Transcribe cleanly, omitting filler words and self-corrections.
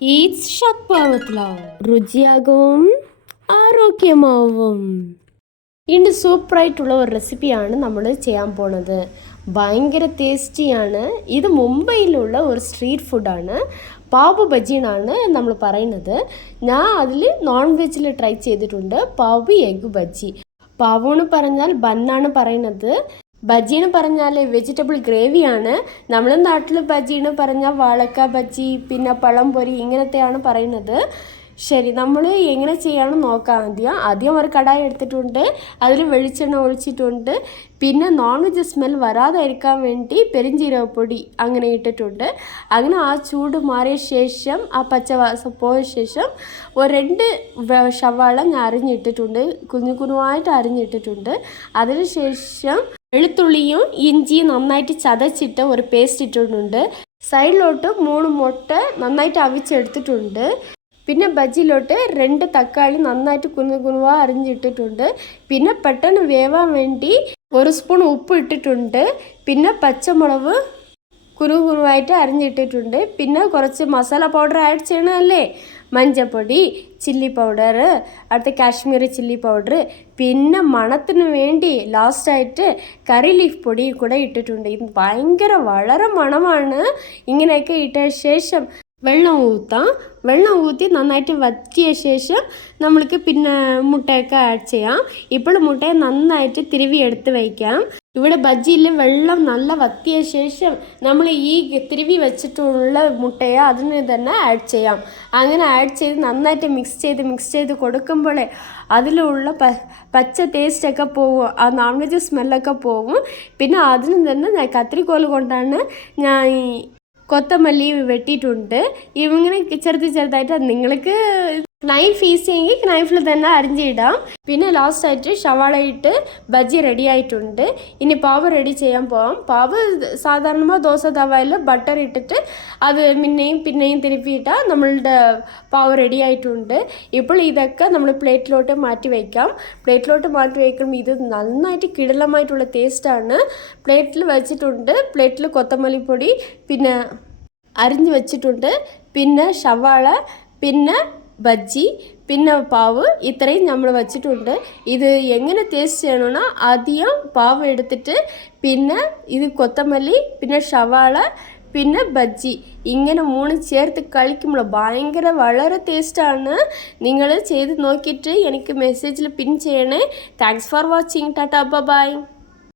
Eats ഷക്പാവത്തിലാവും രുചിയാകും ആരോഗ്യമാവും. ഇന്ന് സൂപ്പറായിട്ടുള്ള ഒരു റെസിപ്പിയാണ് നമ്മൾ ചെയ്യാൻ പോണത്. ഭയങ്കര ടേസ്റ്റിയാണ്. ഇത് മുംബൈയിലുള്ള ഒരു സ്ട്രീറ്റ് ഫുഡാണ്. പാവ് ബജി എന്നാണ് നമ്മൾ പറയുന്നത്. ഞാൻ അതിൽ നോൺ വെജിൽ ട്രൈ ചെയ്തിട്ടുണ്ട്. പാവ് എഗ് ബജി. പാവ് എന്ന് പറഞ്ഞാൽ ബന്നാണ് പറയുന്നത്. ബജി എന്ന് പറഞ്ഞാൽ വെജിറ്റബിൾ ഗ്രേവിയാണ്. നമ്മുടെ നാട്ടിൽ ബജി എന്ന് പറഞ്ഞാൽ വാഴക്ക ബജി, പിന്നെ പഴംപൊരി ഇങ്ങനത്തെയാണ് പറയുന്നത്. ശരി, നമ്മൾ എങ്ങനെ ചെയ്യാമെന്ന് നോക്കാം. ആദ്യം ഒരു കടായി എടുത്തിട്ടുണ്ട്. അതിൽ വെളിച്ചെണ്ണ ഒഴിച്ചിട്ടുണ്ട്. പിന്നെ നോൺ വെജ് സ്മെൽ വരാതിരിക്കാൻ വേണ്ടി പെരിഞ്ജീരകപ്പൊടി അങ്ങനെ ഇട്ടിട്ടുണ്ട്. അങ്ങനെ ആ ചൂട് മാറിയ ശേഷം, ആ പച്ചവാസം പോയ ശേഷം ഒരു 2 സവാള ഞാൻ അരിഞ്ഞിട്ടിട്ടുണ്ട്. കുഞ്ഞുകുഞ്ഞുമായിട്ട് അരിഞ്ഞിട്ടിട്ടുണ്ട്. അതിനുശേഷം വെളുത്തുള്ളിയും ഇഞ്ചിയും നന്നായിട്ട് ചതച്ചിട്ട് ഒരു പേസ്റ്റ് ഇട്ടിട്ടുണ്ട്. സൈഡിലോട്ട് 3 മുട്ട നന്നായിട്ട് അവിച്ചെടുത്തിട്ടുണ്ട്. പിന്നെ ബജിയിലോട്ട് 2 തക്കാളി നന്നായിട്ട് കുനുകുനുവാ അരിഞ്ഞിട്ടിട്ടുണ്ട്. പിന്നെ പെട്ടെന്ന് വേവാൻ വേണ്ടി 1 സ്പൂൺ ഉപ്പ് ഇട്ടിട്ടുണ്ട്. പിന്നെ പച്ചമുളക് കുനുകുനുവായിട്ട് അരിഞ്ഞിട്ടിട്ടുണ്ട്. പിന്നെ കുറച്ച് മസാല പൗഡർ ആഡ് ചെയ്യണമല്ലേ. മഞ്ഞൾപ്പൊടി, ചില്ലി പൗഡർ, അടുത്ത കാശ്മീരി ചില്ലി പൗഡർ, പിന്നെ മണത്തിന് വേണ്ടി ലാസ്റ്റായിട്ട് കറി ലീഫ് പൊടി കൂടെ ഇട്ടിട്ടുണ്ട്. ഇത് ഭയങ്കര വളരെ മണമാണ്. ഇങ്ങനെയൊക്കെ ഇട്ട ശേഷം വെള്ളം ഊറ്റാം. വെള്ളം ഊറ്റി നന്നായിട്ട് വറ്റിയ ശേഷം നമ്മൾക്ക് പിന്നെ മുട്ടയൊക്കെ ആഡ് ചെയ്യാം. ഇപ്പോൾ മുട്ടയെ നന്നായിട്ട് തിരുവി എടുത്ത് വയ്ക്കാം. ഇവിടെ ബജിയിൽ വെള്ളം നല്ല വറ്റിയ ശേഷം നമ്മൾ ഈ തിരുവി വെച്ചിട്ടുള്ള മുട്ടയെ അതിന് തന്നെ ആഡ് ചെയ്യാം. അങ്ങനെ ആഡ് ചെയ്ത് നന്നായിട്ട് മിക്സ് ചെയ്ത് കൊടുക്കുമ്പോൾ അതിലുള്ള പച്ച ടേസ്റ്റൊക്കെ പോകും. ആ നോൺ വെജ് സ്മെല്ലൊക്കെ പോകും. പിന്നെ അതിന് തന്നെ ഞാൻ കത്രിക്കോൽ കൊണ്ടാണ് ഞാൻ കൊത്തമല്ലി വെട്ടിയിട്ടുണ്ട്. ഇങ്ങനെ ചെറുതായിട്ട് നിങ്ങൾക്ക് നൈഫ് ഈസിയെങ്കിൽ നൈഫിൽ തന്നെ അരിഞ്ഞിടാം. പിന്നെ ലാസ്റ്റായിട്ട് സവാള ഇട്ട് ബജി റെഡി ആയിട്ടുണ്ട്. ഇനി പാവ് റെഡി ചെയ്യാൻ പോകാം. പാവ് സാധാരണ ദോശ തവയിൽ ബട്ടർ ഇട്ടിട്ട് അത് പിന്നെയും തിരുപ്പിയിട്ടാൽ നമ്മളുടെ പാവ് റെഡി ആയിട്ടുണ്ട്. ഇപ്പോൾ ഇതൊക്കെ നമ്മൾ പ്ലേറ്റിലോട്ട് മാറ്റി വയ്ക്കാം. പ്ലേറ്റിലോട്ട് മാറ്റി വയ്ക്കുമ്പോൾ ഇത് നന്നായിട്ട് കിടിലമായിട്ടുള്ള ടേസ്റ്റാണ്. പ്ലേറ്റിൽ വെച്ചിട്ടുണ്ട്. പ്ലേറ്റിൽ കൊത്തമല്ലിപ്പൊടി പിന്നെ അരിഞ്ഞ് വെച്ചിട്ടുണ്ട്. പിന്നെ സവാള, പിന്നെ ബജ്ജി, പിന്നെ പാവ്, ഇത്രയും നമ്മൾ വെച്ചിട്ടുണ്ട്. ഇത് എങ്ങനെ ടേസ്റ്റ് ചെയ്യണമെന്ന് ആദ്യം പാവ് എടുത്തിട്ട് പിന്നെ ഇത് കൊത്തമല്ലി, പിന്നെ സവാള, പിന്നെ ബജ്ജി ഇങ്ങനെ 3 ചേർത്ത് കഴിക്കുമ്പോൾ ഭയങ്കര വളരെ ടേസ്റ്റാണ്. നിങ്ങൾ ചെയ്ത് നോക്കിയിട്ട് എനിക്ക് മെസ്സേജിൽ പിൻ ചെയ്യണേ. Thanks for watching. Tata bye.